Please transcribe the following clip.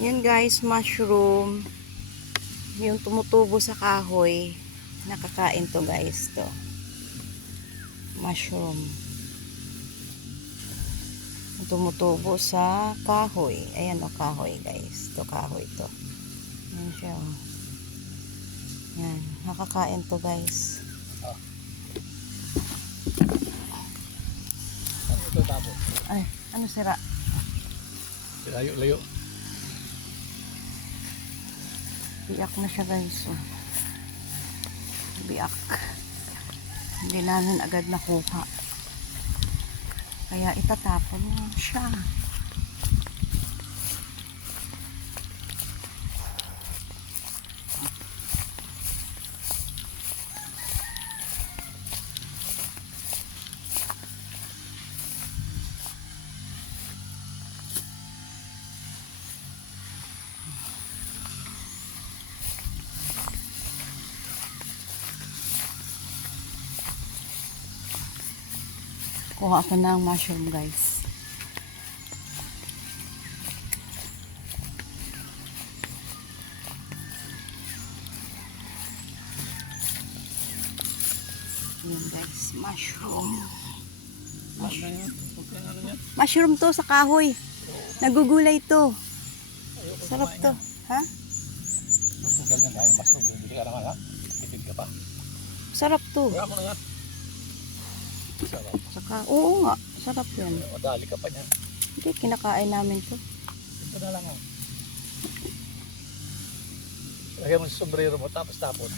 Yan guys, mushroom. Yung tumutubo sa kahoy. Nakakain to guys, to. Mushroom. Yung tumutubo sa kahoy. Ayan o, kahoy guys. To, kahoy to. Yan siya o. Yan, nakakain to guys. Ito tapos. Ay, ano sira? Layo-layo. Biyak na siya guys. Oh. Biyak. Hindi namin agad nakuha. Kaya itatapon mo siya. Kuha ako ng mushroom guys. Ayan guys, mushroom. Mushroom to sa kahoy. Nagugulay to. Sarap to. Ha? Tugal na dahil mas bumili ka naman ha. Tipid ka pa. Sarap to. Kaya mo na yan. Sarap. Saka, oo nga. Sarap yan. Madali ka pa niyan. Hindi, kinakain namin to. Ito na lang ha. Lagyan mo sa sombrero mo tapos tapon.